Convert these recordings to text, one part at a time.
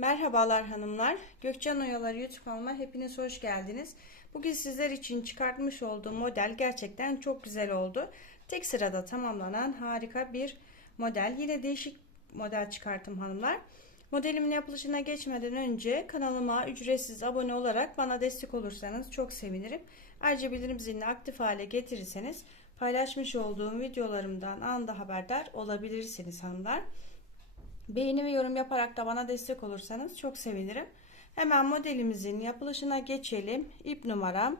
Merhabalar hanımlar. Gökcan Oyaları YouTube kanalıma hepiniz hoş geldiniz. Bugün sizler için çıkartmış olduğum model gerçekten çok güzel oldu. Tek sırada tamamlanan harika bir model. Yine değişik model çıkarttım hanımlar. Modelimin yapılışına geçmeden önce kanalıma ücretsiz abone olarak bana destek olursanız çok sevinirim. Ayrıca bildirim zilini aktif hale getirirseniz paylaşmış olduğum videolarımdan anında haberdar olabilirsiniz hanımlar. Beğeni ve yorum yaparak da bana destek olursanız çok sevinirim. Hemen modelimizin yapılışına geçelim. İp numaram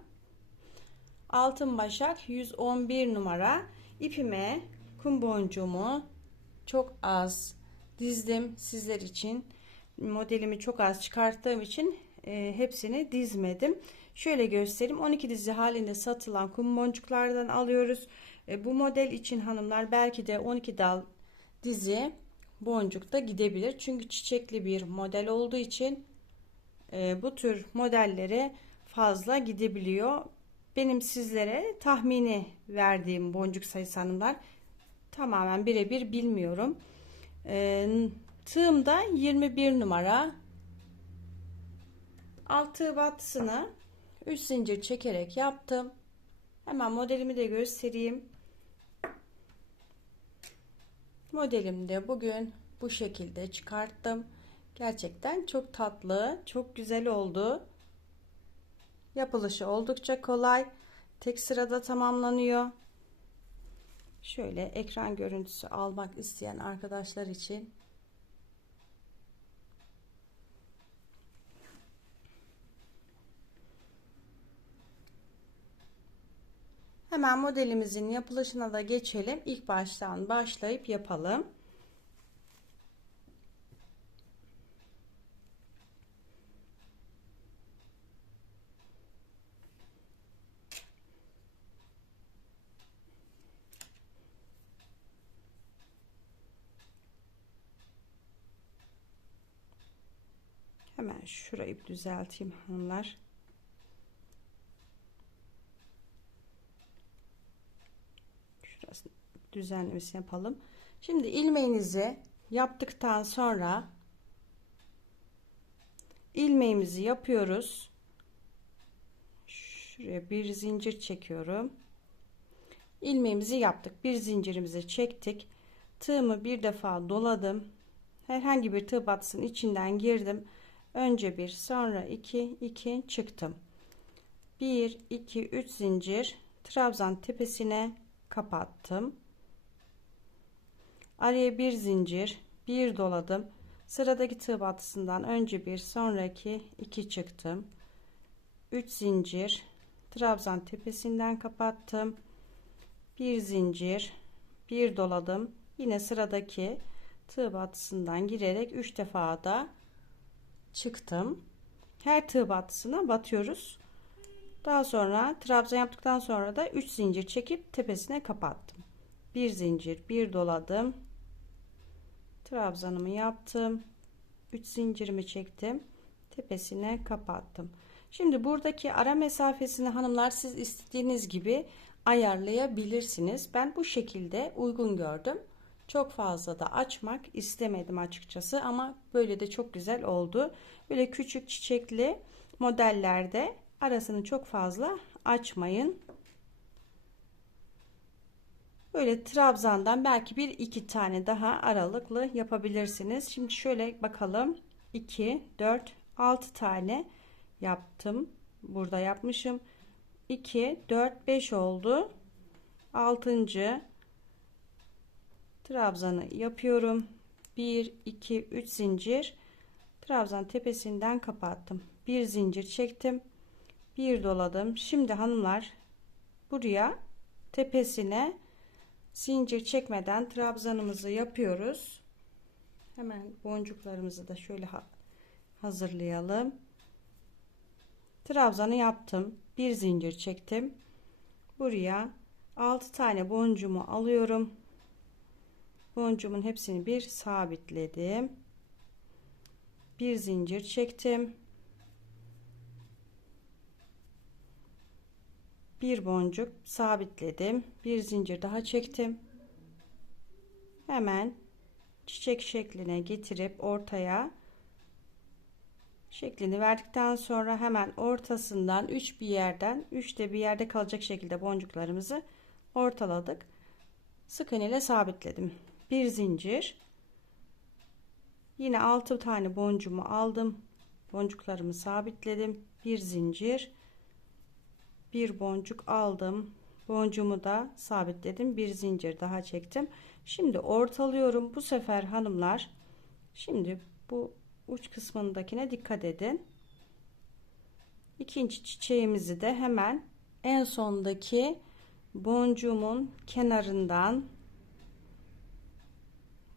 altın başak 111 numara. İpime kum boncuğumu çok az dizdim sizler için. Modelimi çok az çıkarttığım için e, hepsini dizmedim. Şöyle göstereyim. 12 dizi halinde satılan kum boncuklardan alıyoruz. E, bu model için hanımlar belki de 12 dal dizi boncuk da gidebilir. Çünkü çiçekli bir model olduğu için e, bu tür modellere fazla gidebiliyor. Benim sizlere tahmini verdiğim boncuk sayısı hanımlar tamamen birebir bilmiyorum. E, tığımda 21 numara alt tığ battısını 3 zincir çekerek yaptım. Hemen modelimi de göstereyim. Modelimde bugün bu şekilde çıkarttım. Gerçekten çok tatlı, çok güzel oldu. Yapılışı oldukça kolay. Tek sırada tamamlanıyor. Şöyle ekran görüntüsü almak isteyen arkadaşlar için Hemen modelimizin yapılışına da geçelim. İlk baştan başlayıp yapalım. Hemen şurayı düzelteyim hanımlar. Düzenlemesi yapalım. Şimdi ilmeğinizi yaptıktan sonra ilmeğimizi yapıyoruz. Şuraya bir zincir çekiyorum. İlmeğimizi yaptık. Bir zincirimizi çektik. Tığımı bir defa doladım. Herhangi bir tığ batısının içinden girdim. Önce bir, sonra iki, iki çıktım. Bir, iki, üç zincir trabzan tepesine kapattım. Araya bir zincir, bir doladım. Sıradaki tığ batısından önce bir, sonraki iki çıktım. 3 zincir, trabzan tepesinden kapattım. Bir zincir, bir doladım. Yine sıradaki tığ batısından girerek 3 defa da çıktım. Her tığ batısına batıyoruz. Daha sonra trabzan yaptıktan sonra da 3 zincir çekip tepesine kapattım. Bir zincir, bir doladım trabzanımı yaptım. 3 zincirimi çektim. Tepesine kapattım. Şimdi buradaki ara mesafesini hanımlar siz istediğiniz gibi ayarlayabilirsiniz. Ben bu şekilde uygun gördüm. Çok fazla da açmak istemedim açıkçası ama böyle de çok güzel oldu. Böyle küçük çiçekli modellerde arasını çok fazla açmayın Böyle trabzandan belki bir iki tane daha aralıklı yapabilirsiniz. Şimdi şöyle bakalım. 2, 4, 6 tane yaptım. Burada yapmışım. 2, 4, 5 oldu. 6. trabzanı yapıyorum. 1, 2, 3 zincir. Trabzan tepesinden kapattım. Bir zincir çektim. Bir doladım. Şimdi hanımlar buraya tepesine zincir çekmeden trabzanımızı yapıyoruz. Hemen boncuklarımızı da şöyle hazırlayalım. Trabzanı yaptım. Bir zincir çektim. Buraya 6 tane boncumu alıyorum. Boncumun hepsini bir sabitledim. Bir zincir çektim. Bir boncuk sabitledim bir zincir daha çektim hemen çiçek şekline getirip ortaya şeklini verdikten sonra hemen ortasından 3 bir yerden 3 de bir yerde kalacak şekilde boncuklarımızı ortaladık. Sık iğne ile sabitledim. Bir zincir. Yine 6 tane boncuğumu aldım. Boncuklarımı sabitledim. Bir zincir. Bir boncuk aldım. Boncuğumu da sabitledim. Bir zincir daha çektim. Şimdi ortalıyorum. Bu sefer hanımlar şimdi bu uç kısmındakine dikkat edin. İkinci çiçeğimizi de hemen en sondaki boncuğumun kenarından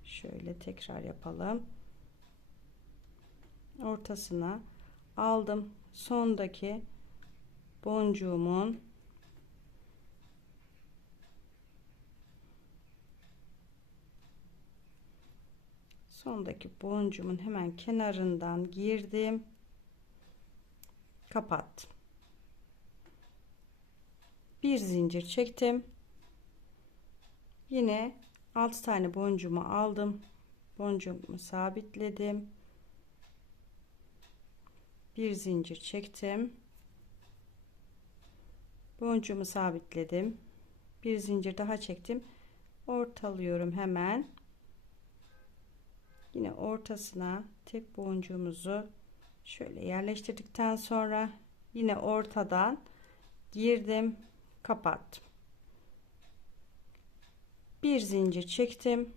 şöyle tekrar yapalım. Ortasına aldım. Sondaki boncuğumun sondaki boncuğumun hemen kenarından girdim. Kapattım. Bir zincir çektim. Yine 6 tane boncuğumu aldım. Boncuğumu sabitledim. Bir zincir çektim boncuğumu sabitledim. Bir zincir daha çektim. Ortalıyorum hemen. Yine ortasına tek boncuğumuzu şöyle yerleştirdikten sonra yine ortadan girdim kapattım. Bir zincir çektim.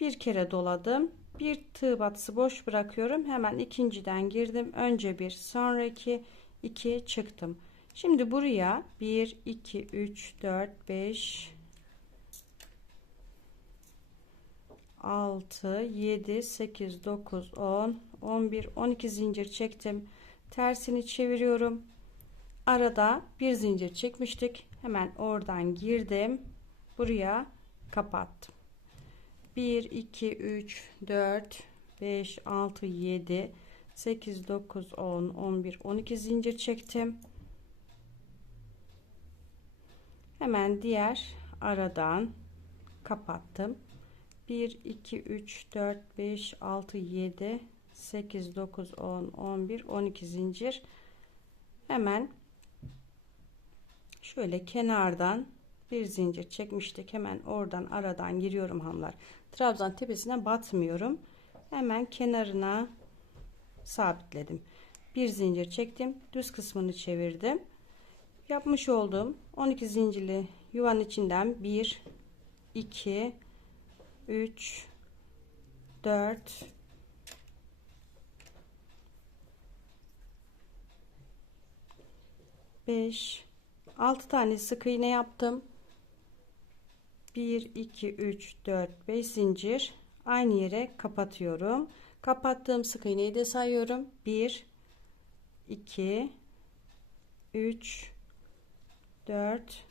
Bir kere doladım. Bir tığ batısı boş bırakıyorum. Hemen ikinciden girdim. Önce bir sonraki iki çıktım. Şimdi buraya 1 2 3 4 5 6 7 8 9 10 11 12 zincir çektim. Tersini çeviriyorum. Arada bir zincir çekmiştik. Hemen oradan girdim. Buraya kapattım. 1 2 3 4 5 6 7 8 9 10 11 12 zincir çektim. Hemen diğer aradan kapattım. 1 2 3 4 5 6 7 8 9 10 11 12 zincir. Hemen şöyle kenardan bir zincir çekmiştik. Hemen oradan aradan giriyorum hanımlar. Trabzan tepesine batmıyorum. Hemen kenarına sabitledim. Bir zincir çektim düz kısmını çevirdim. Yapmış olduğum 12 zincirli yuvanın içinden 1 2 3 4 5 6 tane sık iğne yaptım. 1 2 3 4 5 zincir. Aynı yere kapatıyorum kapattığım sık iğneyi de sayıyorum. 1 2 3 4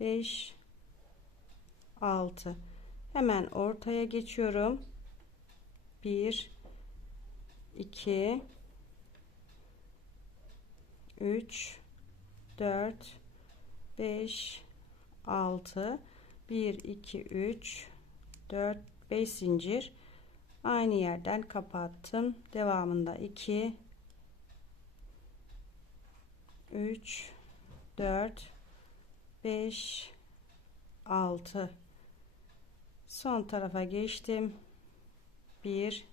5 6 hemen ortaya geçiyorum. 1 2 3 4 5 6 1 2 3 4 5 zincir. Aynı yerden kapattım. Devamında 2 3 4 5 6 son tarafa geçtim. 1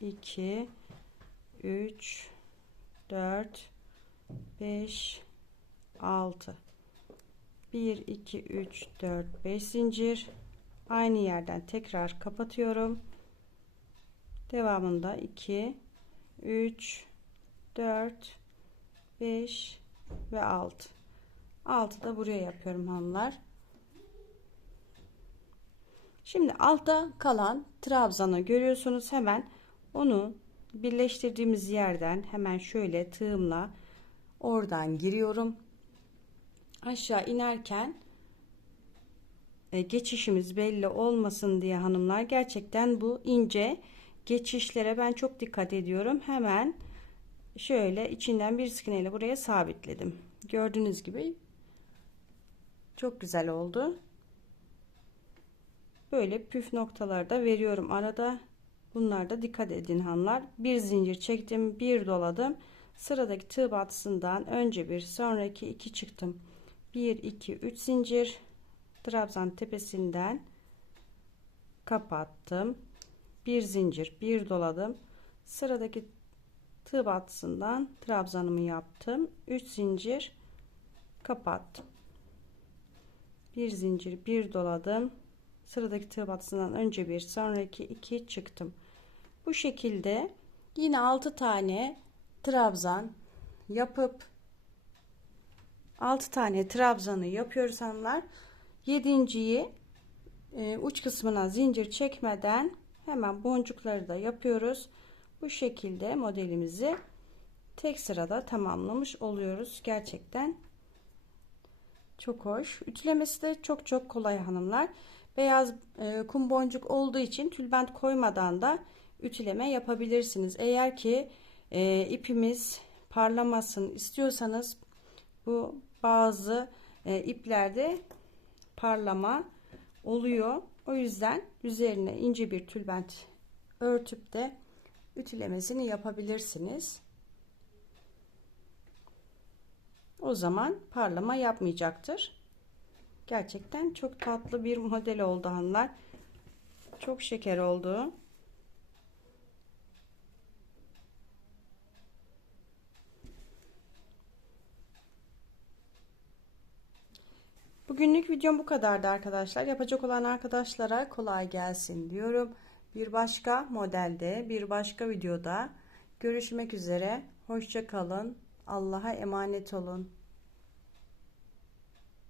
2 3 4 5 6 1 2 3 4 5 zincir aynı yerden tekrar kapatıyorum. Devamında 2 3 4 5 ve 6 6 da buraya yapıyorum hanımlar. Şimdi altta kalan trabzanı görüyorsunuz. Hemen onu birleştirdiğimiz yerden hemen şöyle tığımla oradan giriyorum. Aşağı inerken e, geçişimiz belli olmasın diye hanımlar gerçekten bu ince geçişlere ben çok dikkat ediyorum hemen şöyle içinden bir sık iğneyle buraya sabitledim gördüğünüz gibi çok güzel oldu böyle püf noktaları da veriyorum arada. Bunlarda dikkat edin hanımlar. Bir zincir çektim, bir doladım. Sıradaki tığ batısından önce bir, sonraki iki çıktım. 1 2 3 zincir trabzan tepesinden kapattım. Bir zincir, bir doladım. Sıradaki tığ batısından trabzanımı yaptım. 3 zincir kapattım. Bir zincir, bir doladım. Sıradaki tığ batısından önce bir, sonraki iki çıktım. Bu şekilde yine 6 tane trabzan yapıp 6 tane trabzanı yapıyoruz hanımlar. 7.yi e, uç kısmına zincir çekmeden hemen boncukları da yapıyoruz. Bu şekilde modelimizi tek sırada tamamlamış oluyoruz. Gerçekten çok hoş. Ütülemesi de çok çok kolay hanımlar. Beyaz e, kum boncuk olduğu için tülbent koymadan da ütüleme yapabilirsiniz. Eğer ki e, ipimiz parlamasın istiyorsanız bu bazı e, iplerde parlama oluyor. O yüzden üzerine ince bir tülbent örtüp de ütülemesini yapabilirsiniz. O zaman parlama yapmayacaktır. Gerçekten çok tatlı bir model oldu hanımlar. Çok şeker oldu. Bugünlük videom bu kadardı arkadaşlar. Yapacak olan arkadaşlara kolay gelsin diyorum. Bir başka modelde, bir başka videoda görüşmek üzere. Hoşça kalın. Allah'a emanet olun.